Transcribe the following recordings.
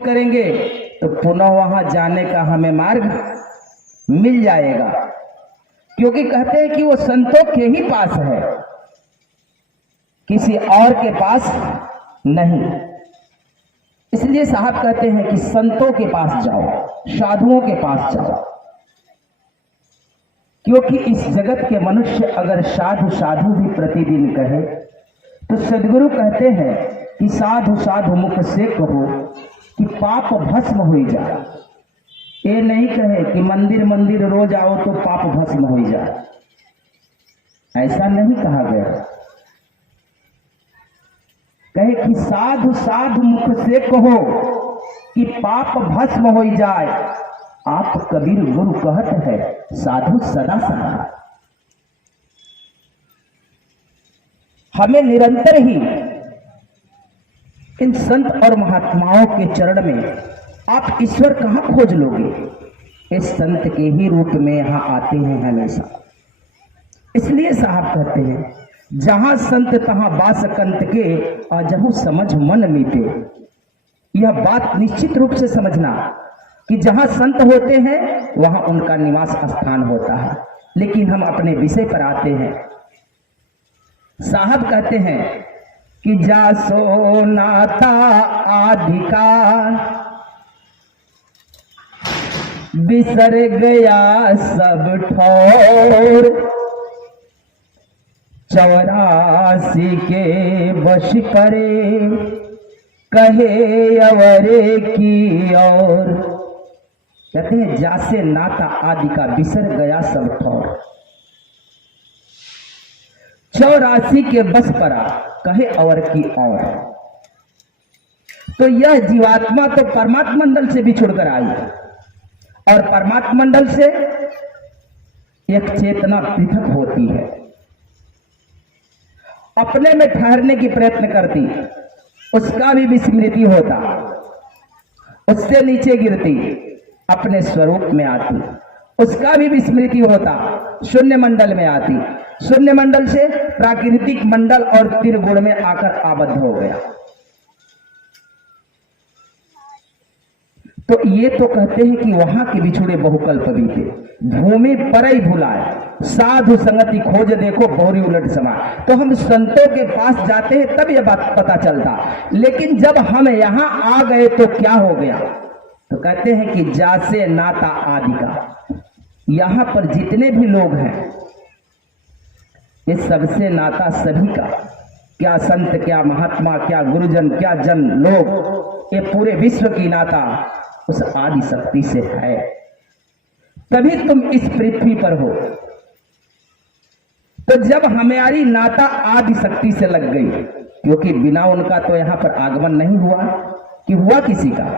करेंगे तो पुनः वहां जाने का हमें मार्ग मिल जाएगा, क्योंकि कहते हैं कि वो संतों के ही पास है, किसी और के पास नहीं। इसलिए साहब कहते हैं कि संतों के पास जाओ, साधुओं के पास जाओ, क्योंकि इस जगत के मनुष्य अगर साधु साधु भी प्रतिदिन कहे तो सदगुरु कहते हैं कि साधु साधु मुख से कहो कि पाप भस्म हो जाए। ये नहीं कहे कि मंदिर मंदिर रोज आओ तो पाप भस्म हो जाए, ऐसा नहीं कहा गया। कहे कि साधु साधु मुख से कहो कि पाप भस्म हो जाए। आप कबीर गुरु कहत है साधु सदा सदा। हमें निरंतर ही इन संत और महात्माओं के चरण में आप ईश्वर कहां खोज लोगे? इस संत के ही रूप में यहां आते हैं हमेशा। इसलिए साहब कहते हैं जहां संत तहां बास कंत के, अजहु समझ मन मीते। यह बात निश्चित रूप से समझना कि जहां संत होते हैं वहां उनका निवास स्थान होता है। लेकिन हम अपने विषय पर आते हैं। साहब कहते हैं कि जासो नाता आधिकार बिसर गया सब ठौर, 84 के वश करे कहे अवरे की और। कहते हैं जासे नाता आदि का बिसर गया सब ठौर, 84 के बस परा कहे और की और। तो यह जीवात्मा तो परमात्मा मंडल से बिछुड़कर आई और परमात्मा मंडल से एक चेतना पृथक होती है, अपने में ठहरने की प्रयत्न करती, उसका भी विस्मृति होता, उससे नीचे गिरती, अपने स्वरूप में आती, उसका भी विस्मृति होता, शून्य मंडल में आती, शून्य मंडल से प्राकृतिक मंडल और त्रिगुण में आकर आबद्ध हो गया। तो ये तो कहते हैं कि वहां के बिछुड़े बहुकल्प बीते, भूमि पर ही भुलाए, साधु संगति खोज देखो बहुरी उलट समाए। तो हम संतों के पास जाते हैं तब यह बात पता चलता, लेकिन जब हम यहां आ गए तो क्या हो गया? तो कहते हैं कि जासे नाता आदि का, यहां पर जितने भी लोग हैं ये सबसे नाता सभी का, क्या संत, क्या महात्मा, क्या गुरुजन, क्या जन लोग, ये पूरे विश्व की नाता उस आदि शक्ति से है। तभी तुम इस पृथ्वी पर हो। तो जब हमारी नाता आदि शक्ति से लग गई, क्योंकि बिना उनका तो यहां पर आगमन नहीं हुआ, कि हुआ किसी का।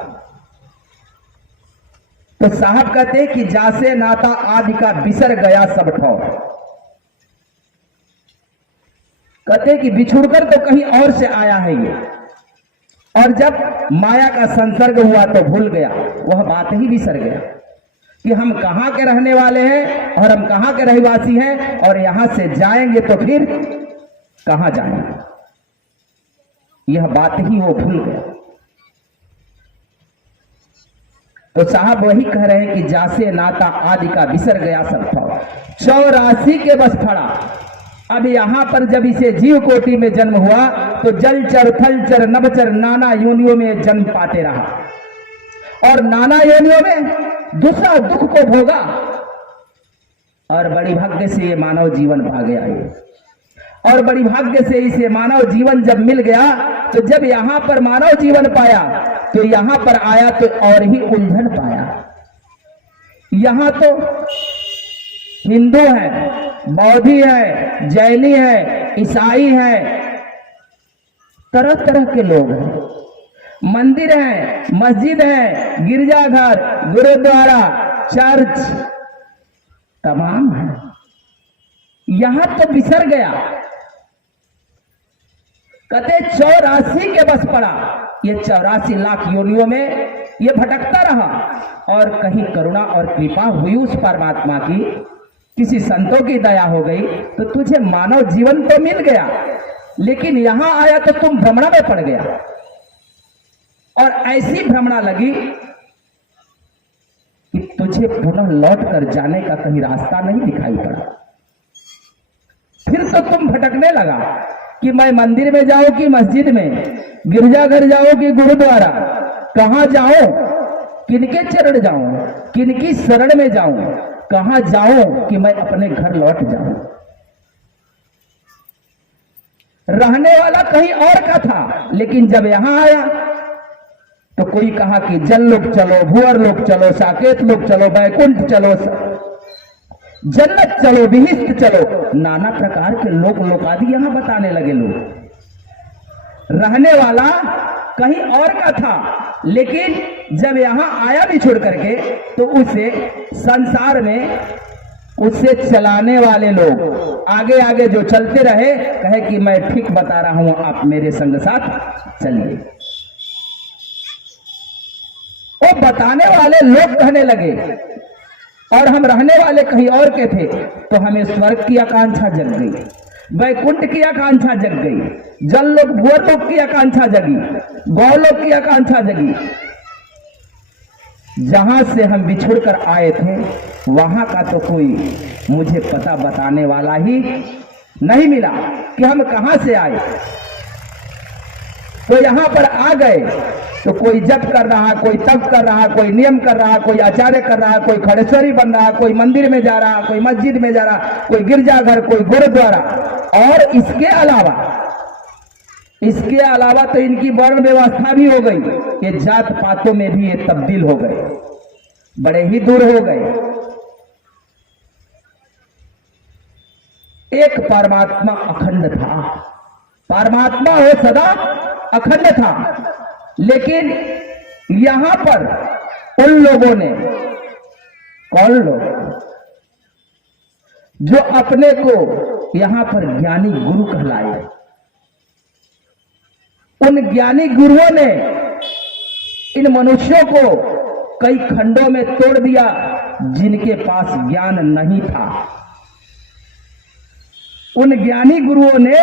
तो साहब कहते हैं कि जासे नाता आदि का बिसर गया सब ठौर। कहते हैं कि बिछुड़कर तो कहीं और से आया है ये, और जब माया का संसर्ग हुआ तो भूल गया, वह बात ही बिसर गया कि हम कहां के रहने वाले हैं और हम कहां के रहवासी हैं, और यहां से जाएंगे तो फिर कहां जाएंगे, यह बात ही वो भूल गया। तो साहब वही कह रहे हैं कि जासे नाता आदि का बिसर गया सब ठौर, 84 के बस पड़ा। अब यहां पर जब इसे जीव कोटि में जन्म हुआ तो जलचर थलचर नभचर नाना योनियों में जन्म पाते रहा, और नाना योनियों में दूसरा दुख को भोगा, और बड़ी भाग्य से ये मानव जीवन पा गया ये। और बड़ी भाग्य से इसे मानव जीवन जब मिल गया, तो जब यहां पर मानव जीवन पाया तो यहां पर आया तो और ही उलझन पाया। यहां तो हिंदू है, बौद्धि है, जैनी है, ईसाई है, तरह तरह के लोग हैं, मंदिर है, मस्जिद है, गिरजाघर, गुरुद्वारा, चर्च, तमाम है। यहां तो बिसर गया। कहते 84 के बस पड़ा, ये 84 लाख योनियों में ये भटकता रहा, और कहीं करुणा और कृपा हुई उस परमात्मा की, किसी संतों की दया हो गई तो तुझे मानव जीवन तो मिल गया, लेकिन यहां आया तो तुम भ्रमणा में पड़ गया। और ऐसी भ्रमणा लगी कि तुझे पुनः लौट कर जाने का कहीं रास्ता नहीं दिखाई पड़ा। फिर तो तुम भटकने लगा कि मैं मंदिर में जाऊं कि मस्जिद में, गिरजाघर जाऊं कि गुरुद्वारा, कहां जाऊं, किनके चरण जाऊं, किनकी शरण में जाऊं, कहां जाऊं कि मैं अपने घर लौट जाऊं। रहने वाला कहीं और का था, लेकिन जब यहां आया तो कोई कहा कि जल लोक चलो, भुवर लोक चलो, साकेत लोक चलो, बैकुंठ चलो, जन्नत चलो, विहिष्ट चलो, नाना प्रकार के लोक आदि यहां बताने लगे लोग। रहने वाला कहीं और का था, लेकिन जब यहां आया भी छोड़ करके तो उसे संसार में उसे चलाने वाले लोग आगे आगे जो चलते रहे, कहे कि मैं ठीक बता रहा हूं, आप मेरे संग साथ चलिए। वो बताने वाले लोग कहने लगे और हम रहने वाले कहीं और के थे, तो हमें स्वर्ग की आकांक्षा जग गई, वैकुंठ की आकांक्षा जग गई, जल लोक भूवर लोक की आकांक्षा जगी, गौलोक की आकांक्षा जगी। जहां से हम बिछुड़ कर आए थे वहां का तो कोई मुझे पता बताने वाला ही नहीं मिला कि हम कहां से आए। तो यहां पर आ गए तो कोई जप कर रहा, कोई तप कर रहा, कोई नियम कर रहा, कोई आचार्य कर रहा, कोई खड़ेश्वरी बन रहा, कोई मंदिर में जा रहा, कोई मस्जिद में जा रहा, कोई गिरजाघर, कोई गुरुद्वारा। और इसके अलावा तो इनकी वर्ण व्यवस्था भी हो गई, ये जात पातों में भी ये तब्दील हो गए, बड़े ही दूर हो गए। एक परमात्मा अखंड था, परमात्मा हो सदा अखंड था, लेकिन यहां पर उन लोगों ने, कौन लोग, जो अपने को यहां पर ज्ञानी गुरु कहलाए, उन ज्ञानी गुरुओं ने इन मनुष्यों को कई खंडों में तोड़ दिया जिनके पास ज्ञान नहीं था। उन ज्ञानी गुरुओं ने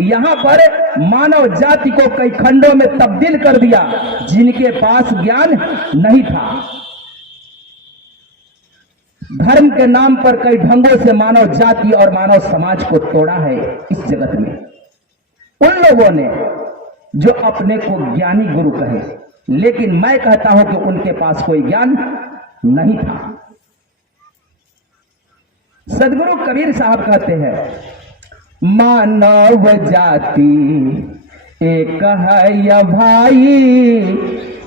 यहां पर मानव जाति को कई खंडों में तब्दील कर दिया जिनके पास ज्ञान नहीं था। धर्म के नाम पर कई ढंगों से मानव जाति और मानव समाज को तोड़ा है इस जगत में उन लोगों ने जो अपने को ज्ञानी गुरु कहे, लेकिन मैं कहता हूं कि उनके पास कोई ज्ञान नहीं था। सदगुरु कबीर साहब कहते हैं, मानव जाति एक है या भाई,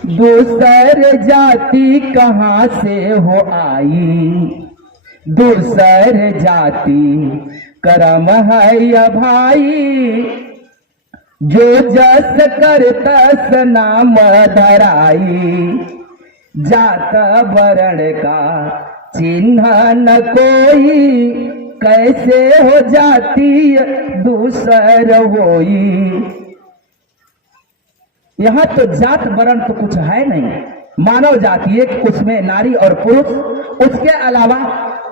दूसर जाति कहां से हो आई, दूसर जाति कर्म है या भाई, जो जस करता स नाम धराई, जात वर्ण का चिन्ह न कोई, कैसे हो जाती दूसर होई। यहां तो जात वर्ण तो कुछ है नहीं, मानव जाति एक, उसमें नारी और पुरुष, उसके अलावा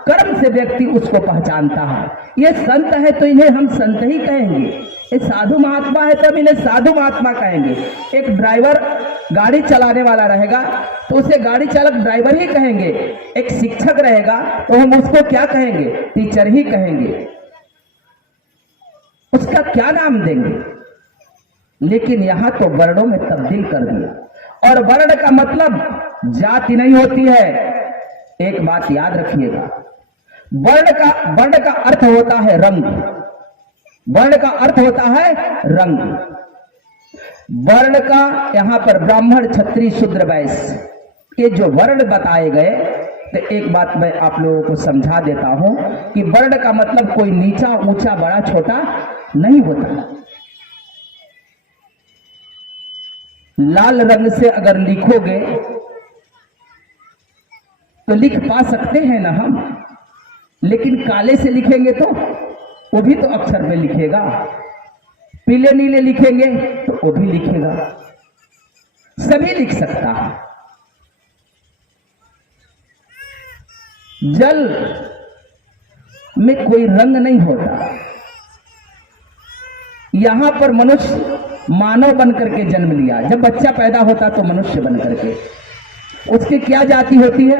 कर्म से व्यक्ति उसको पहचानता है। ये संत है तो इन्हें हम संत ही कहेंगे, ये साधु महात्मा है तो हम इन्हें साधु महात्मा कहेंगे। एक ड्राइवर गाड़ी चलाने वाला रहेगा तो उसे गाड़ी चालक ड्राइवर ही कहेंगे, एक शिक्षक रहेगा तो हम उसको क्या कहेंगे, टीचर ही कहेंगे, उसका क्या नाम देंगे। लेकिन यहां तो वर्णों में तब्दील कर दिया, और वर्ण का मतलब जाति नहीं होती है। एक बात याद रखिएगा, वर्ण का अर्थ होता है रंग, वर्ण का अर्थ होता है रंग। वर्ण का यहां पर ब्राह्मण, क्षत्रिय, शूद्र, वैश्य, ये जो वर्ण बताए गए, तो एक बात मैं आप लोगों को समझा देता हूं कि वर्ण का मतलब कोई नीचा ऊंचा बड़ा छोटा नहीं होता। लाल रंग से अगर लिखोगे तो लिख पा सकते हैं ना हम, लेकिन काले से लिखेंगे तो वो भी तो अक्षर में लिखेगा, पीले नीले लिखेंगे तो वो भी लिखेगा, सभी लिख सकता है। जल में कोई रंग नहीं होता। यहां पर मनुष्य मानव बन करके जन्म लिया। जब बच्चा पैदा होता तो मनुष्य बन करके, उसकी क्या जाति होती है?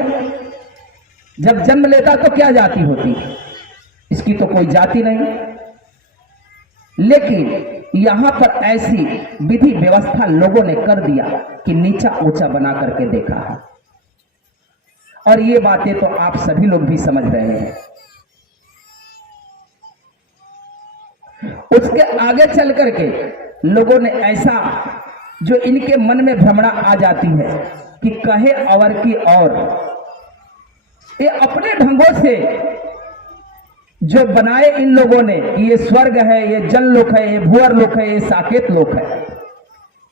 जब जन्म लेता तो क्या जाति होती है? इसकी तो कोई जाति नहीं। लेकिन यहां पर ऐसी विधि व्यवस्था लोगों ने कर दिया कि नीचा ऊंचा बना करके देखा है। और ये बातें तो आप सभी लोग भी समझ रहे हैं। उसके आगे चल करके लोगों ने ऐसा, जो इनके मन में भ्रमणा आ जाती है कि कहे और की और, ये अपने ढंगों से जो बनाए इन लोगों ने, ये स्वर्ग है, ये जल लोक है, ये भूअर लोक है, ये साकेत लोक है,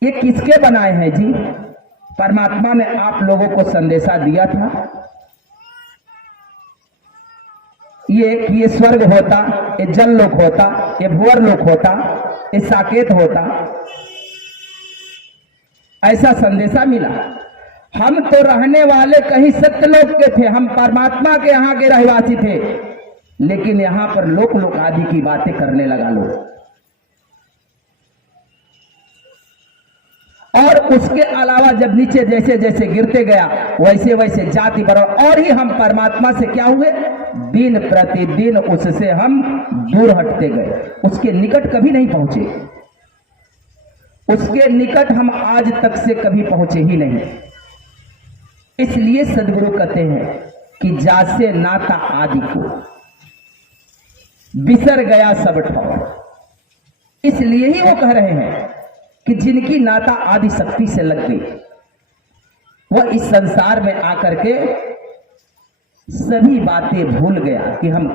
ये किसके बनाए हैं जी? परमात्मा ने आप लोगों को संदेशा दिया था ये स्वर्ग होता, ये जल लोक होता, ये भूअर लोक होता, ये साकेत होता, ऐसा संदेशा मिला। हम तो रहने वाले कहीं सत्यलोक के थे, हम परमात्मा के यहाँ के रहवासी थे, लेकिन यहां पर लोक लोक आदि की बातें करने लगा लोग। और उसके अलावा जब नीचे जैसे जैसे गिरते गया वैसे वैसे जाति बराबर, और ही हम परमात्मा से क्या हुए? दिन प्रतिदिन उससे हम दूर हटते गए, उसके निकट कभी नहीं पहुंचे। उसके निकट हम आज तक से कभी पहुंचे ही नहीं। इसलिए सदगुरु कहते हैं कि जासे नाता आदि को बिसर गया सब ठौर। इसलिए ही वो कह रहे हैं कि जिनकी नाता आदि शक्ति से लग गई, वह इस संसार में आकर के सभी बातें भूल गया कि हम